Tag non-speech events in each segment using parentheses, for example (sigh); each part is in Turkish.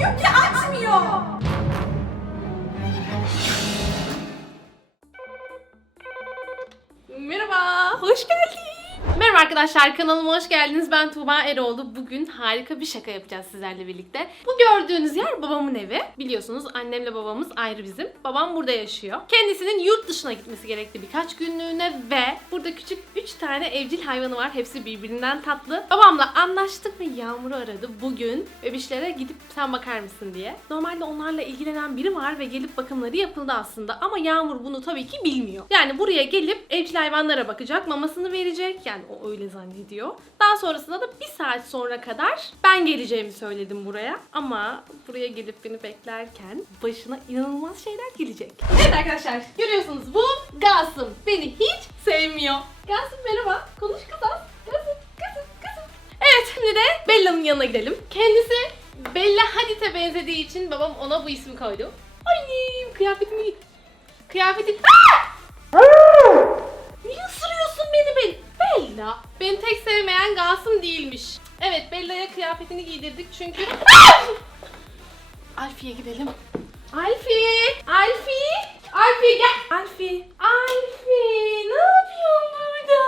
Açmıyor ki açmıyor. Arkadaşlar, kanalıma hoş geldiniz. Ben Tuğba Eroğlu. Bugün harika bir şaka yapacağız sizlerle birlikte. Bu gördüğünüz yer babamın evi. Biliyorsunuz annemle babamız ayrı bizim. Babam burada yaşıyor. Kendisinin yurt dışına gitmesi gerekti birkaç günlüğüne ve burada küçük 3 tane evcil hayvanı var. Hepsi birbirinden tatlı. Babamla anlaştık ve Yağmur'u aradı bugün bebişlere gidip sen bakar mısın diye. Normalde onlarla ilgilenen biri var ve gelip bakımları yapıldı aslında ama Yağmur bunu tabii ki bilmiyor. Yani buraya gelip evcil hayvanlara bakacak, mamasını verecek. Yani o öyle zannediyor. Daha sonrasında da bir saat sonra kadar ben geleceğimi söyledim buraya. Ama buraya gelip beni beklerken başına inanılmaz şeyler gelecek. Evet arkadaşlar görüyorsunuz bu Gasım. Beni hiç sevmiyor. Gasım merhaba. Konuş kızım. Gasım, kızım, kızım. Evet şimdi de Bella'nın yanına gidelim. Kendisi Bella Hadid'e benzediği için babam ona bu ismi koydu. Annem kıyafetimi. Kıyafeti... Niye ısırıyorsun beni Bella? Bella. Beni tek sevmeyen Gasım değilmiş. Evet Bella'ya kıyafetini giydirdik çünkü... (laughs) Alfi'ye gidelim. Alfi! Alfi! Alfi gel! Alfi! Alfi! Ne yapıyorsun burada?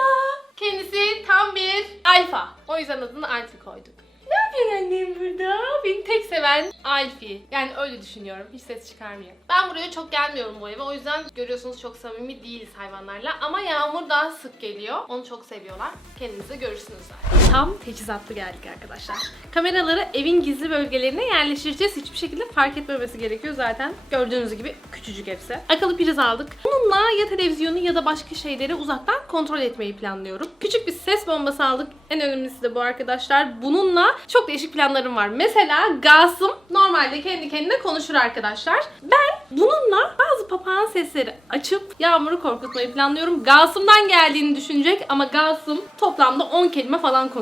Kendisi tam bir alfa. O yüzden adını Alfi koyduk. Ne yapıyorsun annem burada? Beni tek seven Alfi. Yani öyle düşünüyorum. Hiç ses çıkarmıyor. Ben buraya çok gelmiyorum bu eve. O yüzden görüyorsunuz çok samimi değiliz hayvanlarla. Ama Yağmur daha sık geliyor. Onu çok seviyorlar. Kendiniz de görürsünüz zaten. Tam teçhizatlı geldik arkadaşlar. Kameraları evin gizli bölgelerine yerleştireceğiz. Hiçbir şekilde fark etmemesi gerekiyor zaten. Gördüğünüz gibi küçücük hepsi. Akıllı priz aldık. Bununla ya televizyonu ya da başka şeyleri uzaktan kontrol etmeyi planlıyorum. Küçük bir ses bombası aldık. En önemlisi de bu arkadaşlar. Bununla çok değişik planlarım var. Mesela Gasım normalde kendi kendine konuşur arkadaşlar. Ben bununla bazı papağan sesleri açıp Yağmur'u korkutmayı planlıyorum. Gasım'dan geldiğini düşünecek ama Gasım toplamda 10 kelime falan konuşuyor.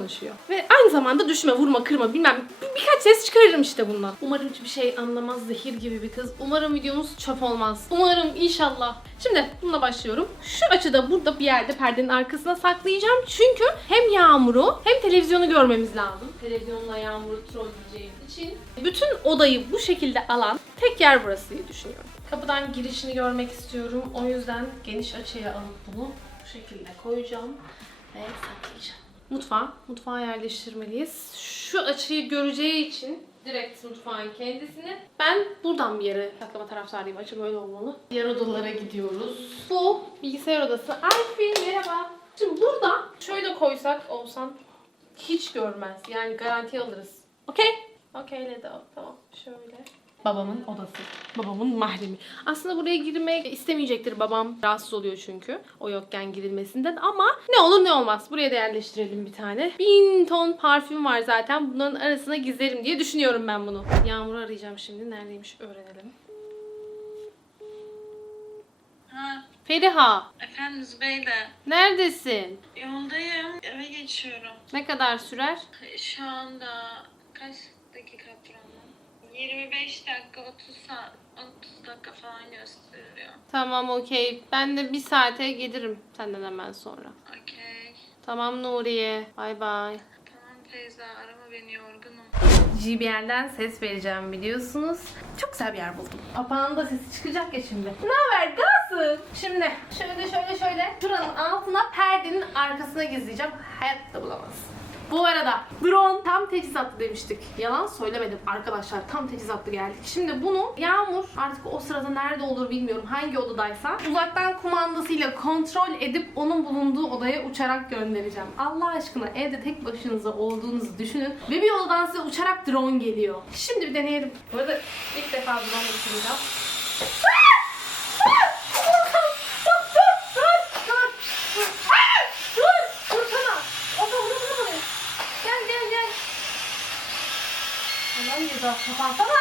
Ve aynı zamanda düşme, vurma, kırma bilmem bir- birkaç ses çıkarırım işte bundan. Umarım hiçbir şey anlamaz zehir gibi bir kız. Umarım videomuz çöp olmaz. Umarım inşallah. Şimdi bununla başlıyorum. Şu açıda burada bir yerde perdenin arkasına saklayacağım. Çünkü hem Yağmur'u hem televizyonu görmemiz lazım. Televizyonla Yağmur'u trolleyeceğimiz için. Bütün odayı bu şekilde alan tek yer burası diye düşünüyorum. Kapıdan girişini görmek istiyorum. O yüzden geniş açıya alıp bunu bu şekilde koyacağım ve saklayacağım. Mutfağa, mutfağa yerleştirmeliyiz. Şu açıyı göreceği için direkt mutfağın kendisini. Ben buradan bir yere saklama taraftarıyım. Açı böyle olmalı. Diğer odalara gidiyoruz. Bu bilgisayar odası. Alfi merhaba. Şimdi burada şöyle koysak olsan hiç görmez. Yani garanti alırız. Okey? Okeyledi o. Tamam. Şöyle. Babamın odası. Babamın mahremi. Aslında buraya girmek istemeyecektir babam. Rahatsız oluyor çünkü. O yokken girilmesinden ama ne olur ne olmaz. Buraya da yerleştirelim bir tane. Bin ton parfüm var zaten. Bunların arasına gizlerim diye düşünüyorum ben bunu. Yağmur'u arayacağım şimdi. Neredeymiş öğrenelim. Ha, Feriha. efendim Zübeyde. Neredesin? Yoldayım. Eve geçiyorum. Ne kadar sürer? Şu anda kaç dakika? 25 dakika 30 saat 30 dakika falan gösteriyor. Tamam okey. Ben de bir saate gelirim senden hemen sonra. Okey. Tamam Nuriye. Bay bay. Tamam Feyza arama beni yorgunum. JBL'den ses vereceğim biliyorsunuz. Çok güzel bir yer buldum. Papağanın da sesi çıkacak ya şimdi. Ne haber Gasım? Şimdi şöyle şöyle şöyle şuranın altına perdenin arkasına gizleyeceğim. Hayatta bulamaz. Bu arada drone tam teçhizatlı demiştik. Yalan söylemedim arkadaşlar. Tam teçhizatlı geldik. Şimdi bunu Yağmur artık o sırada nerede olur bilmiyorum. Hangi odadaysa uzaktan kumandasıyla kontrol edip onun bulunduğu odaya uçarak göndereceğim. Allah aşkına evde tek başınıza olduğunuzu düşünün. Ve bir odadan size uçarak drone geliyor. Şimdi bir deneyelim. Bu arada ilk defa drone uçuracağım. Dur! Dursana! Oto vurma vurma. Gel gel gel. Aman ceza kapatsana.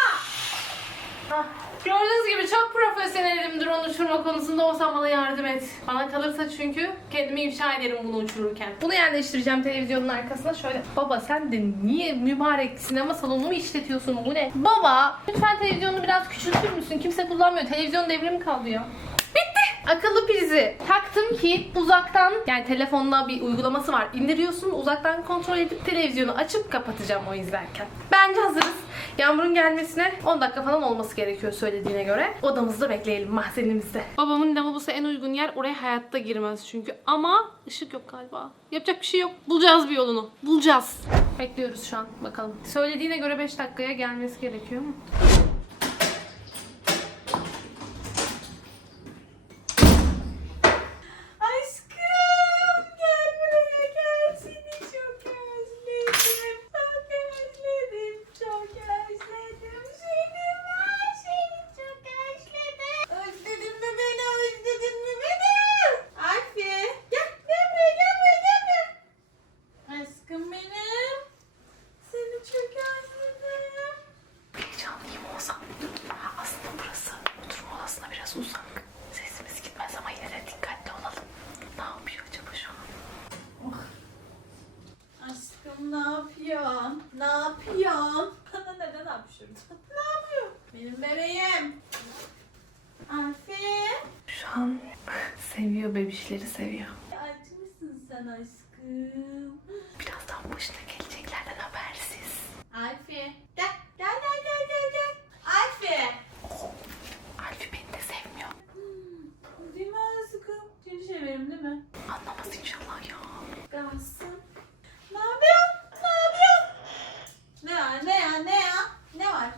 Gördüğünüz gibi çok profesyonelim drone uçurma konusunda olsam bana yardım et. Bana kalırsa çünkü kendimi ifşa ederim bunu uçururken. Bunu yerleştireceğim televizyonun arkasına şöyle. Baba sen de niye mübarek sinema salonu mu işletiyorsun bu ne? Baba lütfen televizyonu biraz küçültür müsün? Kimse kullanmıyor. Televizyon devrimi kalıyor. Bitti. Akıllı prizi taktım ki uzaktan yani telefonla bir uygulaması var. İndiriyorsun uzaktan kontrol edip televizyonu açıp kapatacağım o izlerken. Bence hazırız. Yağmur'un gelmesine 10 dakika falan olması gerekiyor söylediğine göre. Odamızda bekleyelim mahzenimizde. Babamın lavabosu en uygun yer. Oraya hayatta girmez çünkü. Ama ışık yok galiba. Yapacak bir şey yok. Bulacağız bir yolunu. Bulacağız. Bekliyoruz şu an. Bakalım. Söylediğine göre 5 dakikaya gelmesi gerekiyor mu? Aşkım gel buraya gel seni çok özledim çok özledim çok özledim seni ben seni çok özledim Özledin mi beni özledin mi beni Alfi gel gel buraya gel buraya gel buraya Aşkım benim seni çok özledim Heyecanlıyım olsam. Aslında burası oturma odasına biraz uzak. Sesimiz gitmez ama yine de dikkatli olalım. Ne yapıyor acaba şu an? Aşkım ne yapıyorsun? Ne yapıyorsun? Bana neden hapşırdın? ne yapıyorsun? Benim bebeğim. Alfi. Şu an seviyor bebişleri seviyor. Acı mısın sen aşkım? Birazdan başına geleceklerden habersiz. Alfi. Gel. Gel gel gel gel gel. Alfi. Alfi beni de sevmiyor. Hmm, Değil mi aşkım? Seni severim değil mi? Anlamaz inşallah ya. Kalsın. Ne yapıyorsun? Ne yapıyorsun? Ne var ne ya ne ya? Ne var?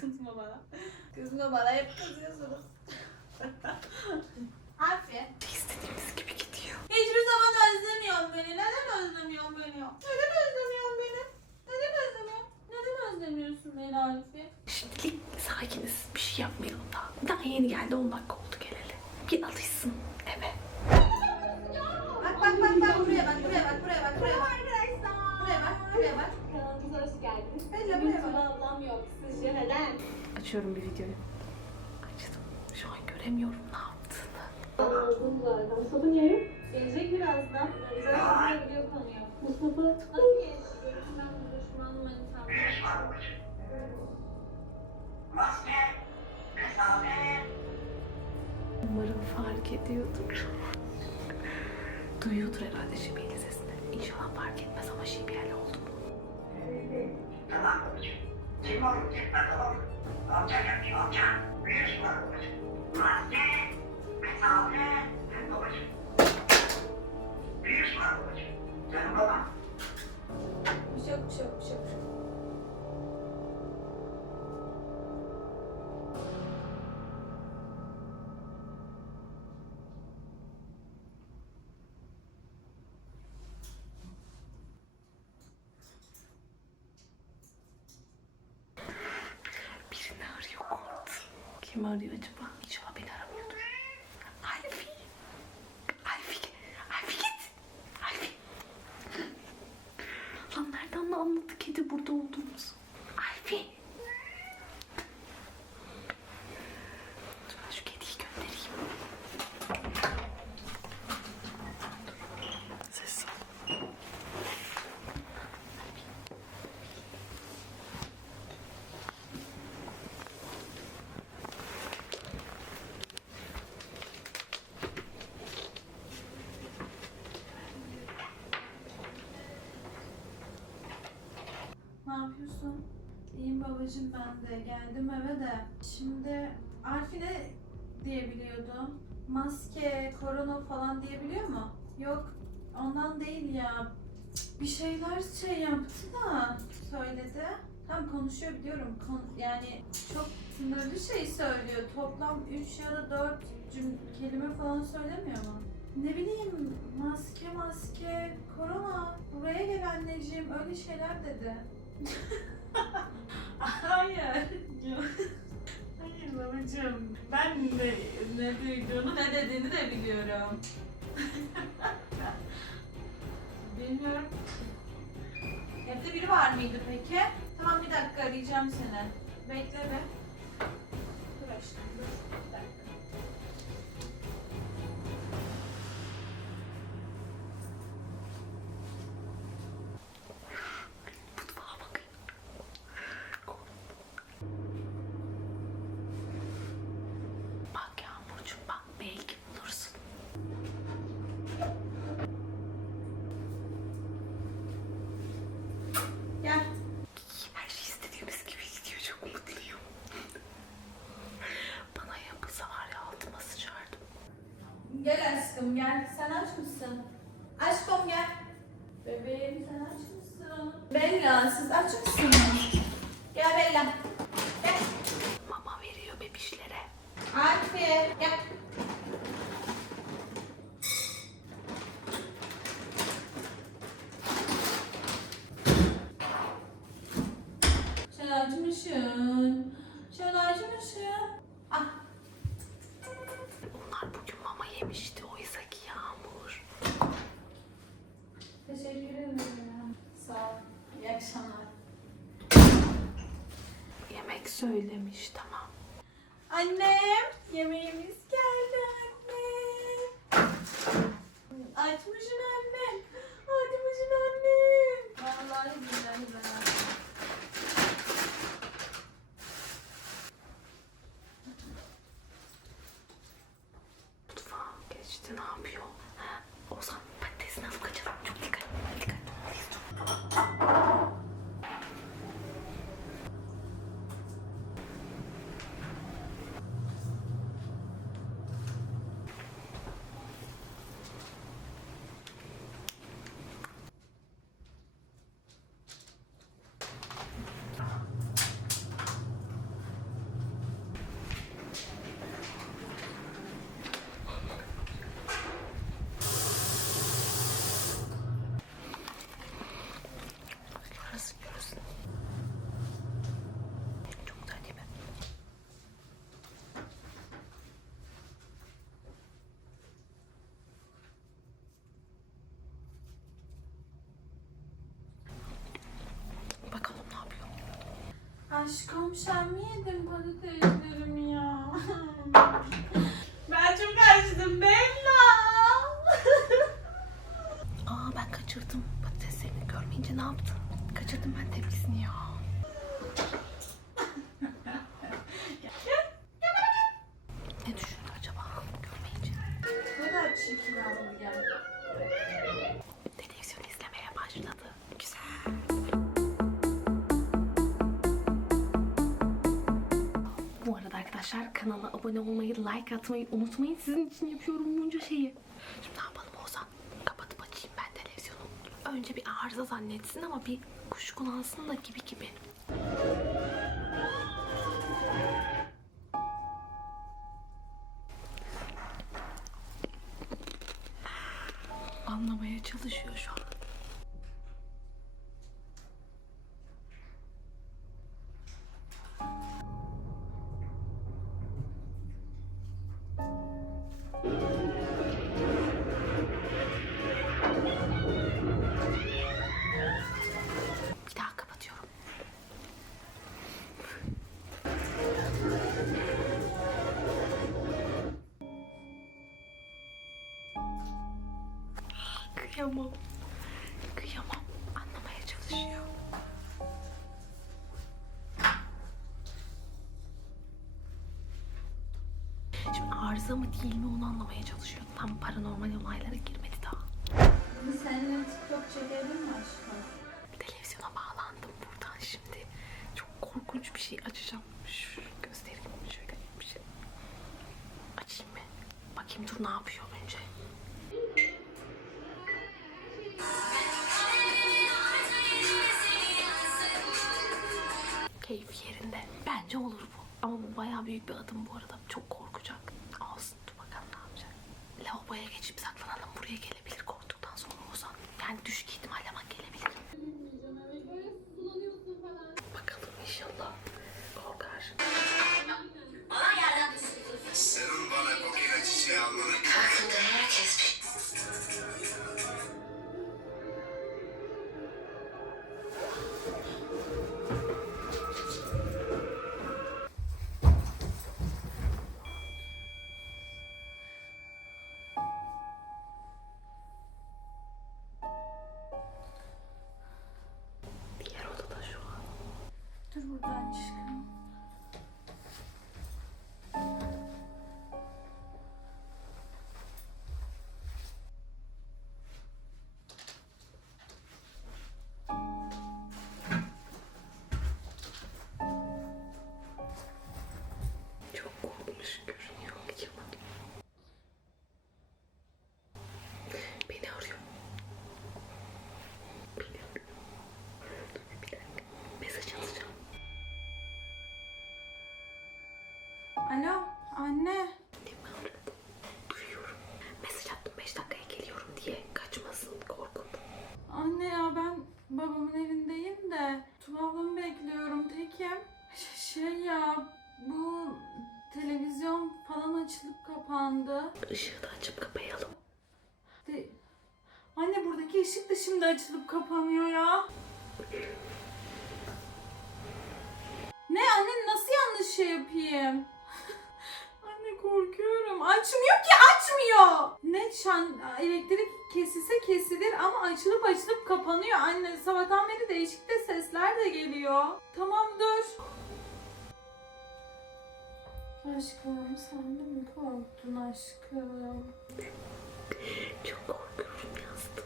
Kızma bana. Kızma bana hep kızıyorsunuz. Alfi. İstediğimiz gibi gidiyor. Hiçbir zaman özlemiyorsun beni. Neden özlemiyorsun beni? Neden özlemiyorsun beni? Neden özlemiyorsun? Neden Alfi? Şimdilik sakiniz. Bir şey yapmayalım daha. Daha yeni geldi 10 dakika oldu geleli. Bir alışsın eve. Bak bak bak bak buraya bak buraya bak buraya bak buraya bak. Buraya bak buraya bak. Kanalımıza hoş geldiniz. Bella, buraya bak. Ablam yok. Sizce neden? Açıyorum bir videoyu. Açtım. Şu an göremiyorum ne yaptığını. Aldım zaten. Mustafa niye yok? Gelecek birazdan. Zaten bir video konuyor. Mustafa nasıl geçti? Ben düşman manitam. Umarım fark ediyordur. Duyuyordur herhalde Şibi'nin sesini. İnşallah fark etmez ama Şibi'yle oldu mu? Bir şey yok bir şey yok bir şey yok. Birini arıyor Kurt. Kim arıyor acaba? İnşallah beni aramıyordur. Alfi. Alfi. Alfi git. Alfi. Lan nereden anladı kedi burada olduğumuzu? Alfi. Dur ben şu kediyi göndereyim. Ses al. Yapıyorsun? İyiyim babacığım ben de. Geldim eve de. Şimdi Alfi ne diyebiliyordu? Maske, korona falan diyebiliyor mu? Yok ondan değil ya. Bir şeyler şey yaptı da söyledi. Tam konuşuyor biliyorum. Kon- yani çok sınırlı şey söylüyor. Toplam 3 ya da 4 cüm- kelime falan söylemiyor mu? Ne bileyim maske maske korona buraya gel anneciğim öyle şeyler dedi. Hayır. Hayır babacığım. Ben de ne duyduğunu ne dediğini de biliyorum. Bilmiyorum. Evde biri var mıydı peki? Tamam bir dakika arayacağım seni. Bekle be. Dur aşkım dur. Bir dakika. Mutfağa bakayım. Bak Yağmurcuğum bak belki bulursun. Gel. Sen aç mısın? Aşkım gel. Bebeğim sen aç mısın? Bella siz aç mısınız? Gel Bella. Gel. Mama veriyor bebişlere. Alfi gel. Sen açmışsın. Sen açmışsın. Ah. Onlar bugün mama yemişti oysa ki Yağmur. Teşekkür ederim. Sağ ol. İyi akşamlar. Yemek söylemiş tamam. Annem, yemeğimiz geldi annem. Açmışsın annem. Açmışsın annem. Vallahi billahi ben. Mutfağa geçti ne yapıyor? Ha, Ozan patatesini alıp kaçalım. Çok dikkat. Dikkat. olmalıyız. Görürsün görürsün. Çok güzel değil mi? Bakalım ne yapıyor. Aşkım sen mi yedin patateslerimi ya? Arkadaşlar kanala abone olmayı, like atmayı unutmayın. Sizin için yapıyorum bunca şeyi. Şimdi ne yapalım Ozan? Kapatıp açayım ben televizyonu. Önce bir arıza zannetsin ama bir kuşkulansın da gibi gibi. Anlamaya çalışıyor şu an. Arıza mı değil mi onu anlamaya çalışıyor. Tam paranormal olaylara girmedi daha. Seninle TikTok çekelim mi aşkım? Televizyona bağlandım buradan şimdi. Çok korkunç bir şey açacağım. Şu göstereyim şöyle bir şey. Açayım mı? Bakayım dur ne yapıyor önce. Keyif yerinde. Bence olur bu. Ama bu bayağı büyük bir adım bu arada. Çok Işığı da açıp kapayalım. De... Anne buradaki ışık da şimdi açılıp kapanıyor ya. Ne anne nasıl yanlış şey yapayım? (laughs) anne korkuyorum. Açmıyor ki açmıyor. Ne şan elektrik kesilse kesilir ama açılıp açılıp kapanıyor. Anne sabahtan beri değişik de sesler de geliyor. Tamam Aşkım sen de mi korktun aşkım? Çok korkuyorum yazdım.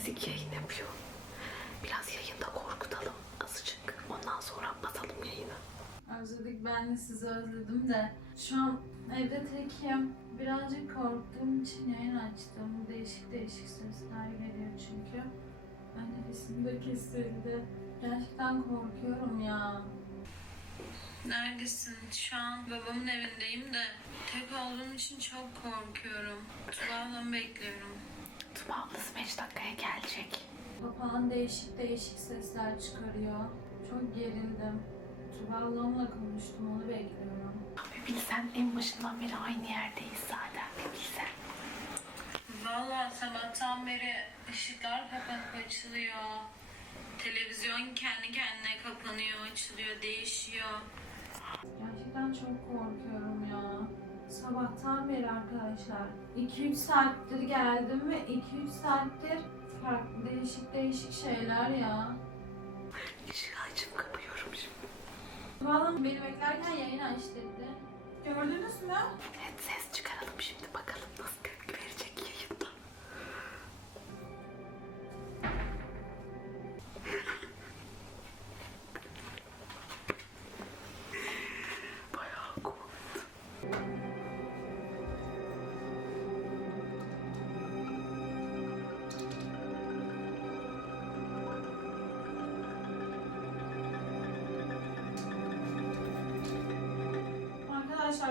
Klasik yayın yapıyor. Biraz yayında korkutalım azıcık. Ondan sonra basalım yayını. Özledik ben de sizi özledim de. Şu an evde tekim. Birazcık korktuğum için yayın açtım. Değişik değişik sesler geliyor çünkü. Ben nefesim de kesildi. Gerçekten korkuyorum ya. Neredesin? Şu an babamın evindeyim de tek olduğum için çok korkuyorum. Ablamı bekliyorum. Tuba ablası 5 dakikaya gelecek. Papağan değişik değişik sesler çıkarıyor. Çok gerildim. Tuba ablamla konuştum onu bekliyorum. Bir bilsen en başından beri aynı yerdeyiz zaten. Bir bilsen. Vallahi sabahtan beri ışıklar kapanıp açılıyor. Televizyon kendi kendine kapanıyor, açılıyor, değişiyor. Sabahtan beri arkadaşlar 2-3 saattir geldim ve 2-3 saattir farklı değişik değişik şeyler ya. Işığı açıp kapıyorum şimdi. Vallahi beni beklerken yayın aç dedi. Gördünüz mü? Evet ses çıkaralım şimdi bakalım nasıl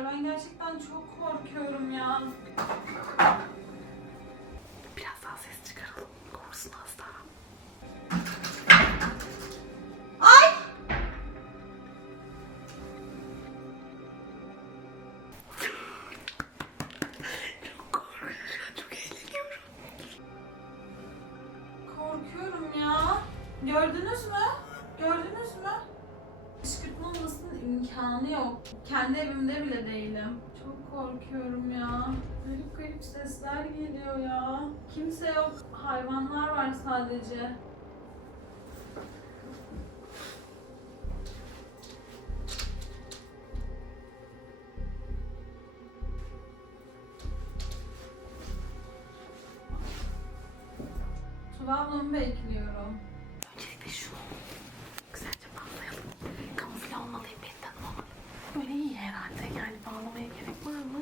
Ben gerçekten çok korkuyorum ya. Kendi evimde bile değilim. Çok korkuyorum ya. Garip garip sesler geliyor ya. Kimse yok. Hayvanlar var sadece. Tuba ablamı bekliyorum. Öncelikle şunu güzelce bağlayalım. Kamufle olmalıyım benden olmalı. Böyle iyi herhalde. Yani bağlamaya gerek var mı?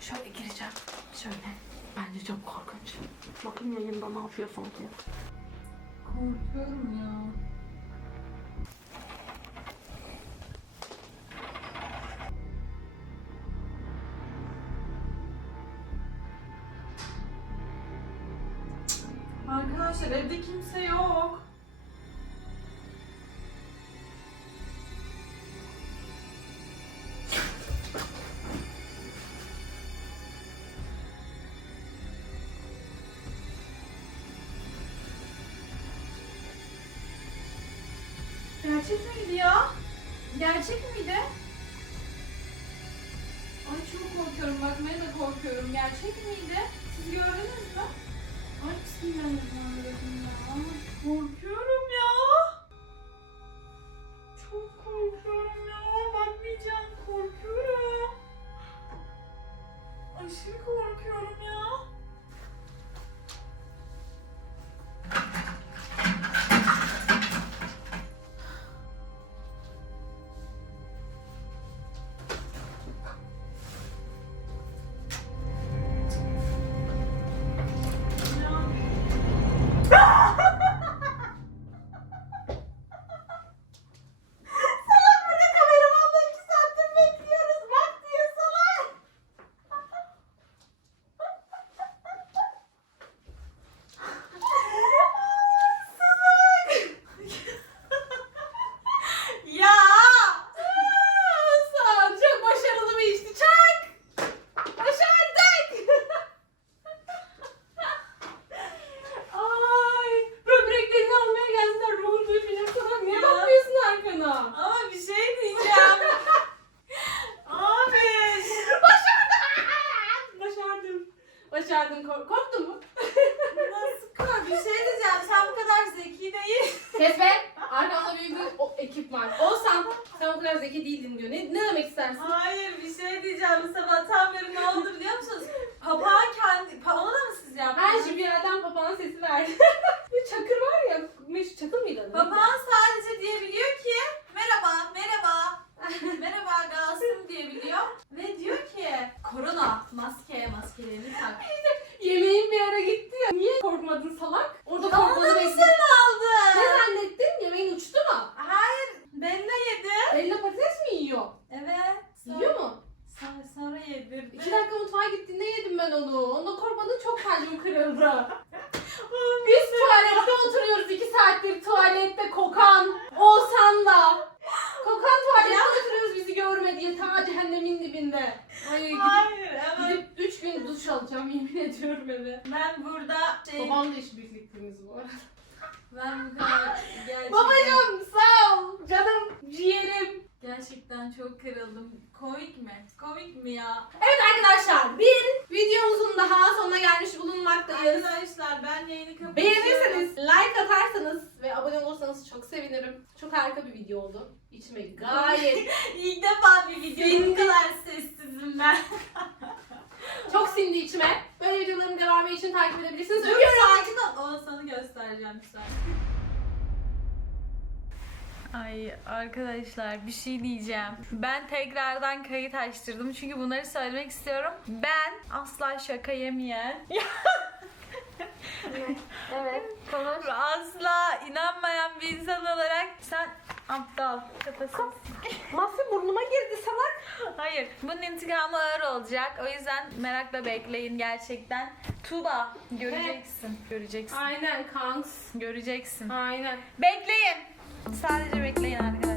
Şöyle gireceğim. Şöyle. Bence çok korkunç. Bakın yapıyor sanki. Korkuyorum ya. Kalbim kırıldı. (laughs) Biz tuvalette oturuyoruz iki saattir tuvalette kokan. Oğuzhan'la. Kokan tuvalette oturuyoruz bizi görme diye ta cehennemin dibinde. Ay gidip, Hayır, evet. gidip üç gün duş alacağım yemin ediyorum eve. Ben burada şey... Babam da iş birliktiniz bu arada. Ben bu kadar (laughs) gerçekten... Babacım sağ ol. Canım ciğerim. Gerçekten çok kırıldım. Komik mi? Komik mi ya? Evet arkadaşlar bir videomuzun daha sonuna gelmiş bulunmaktayız. Arkadaşlar ben yayını kapatıyorum. Beğenirseniz, like atarsanız ve abone olursanız çok sevinirim. Çok harika bir video oldu. İçime gayet (laughs) İlk defa bir video bu kadar sessizim ben. (laughs) çok sindi içime. Böyle videolarımın devamı için takip edebilirsiniz. Dur Öpüyorum. sakin ol. Oğuzhan'ı göstereceğim an. Ay arkadaşlar bir şey diyeceğim. Ben tekrardan kayıt açtırdım çünkü bunları söylemek istiyorum. Ben asla şaka yemeyen, (laughs) Evet, konuş. asla inanmayan bir insan olarak sen aptal, kafasız. Mafya burnuma girdi salak. Hayır, bunun intikamı ağır olacak. O yüzden merakla bekleyin gerçekten. Tuba, göreceksin. Göreceksin. Aynen kanks. Göreceksin. Aynen. Bekleyin. Sadece bekleyin arkadaşlar.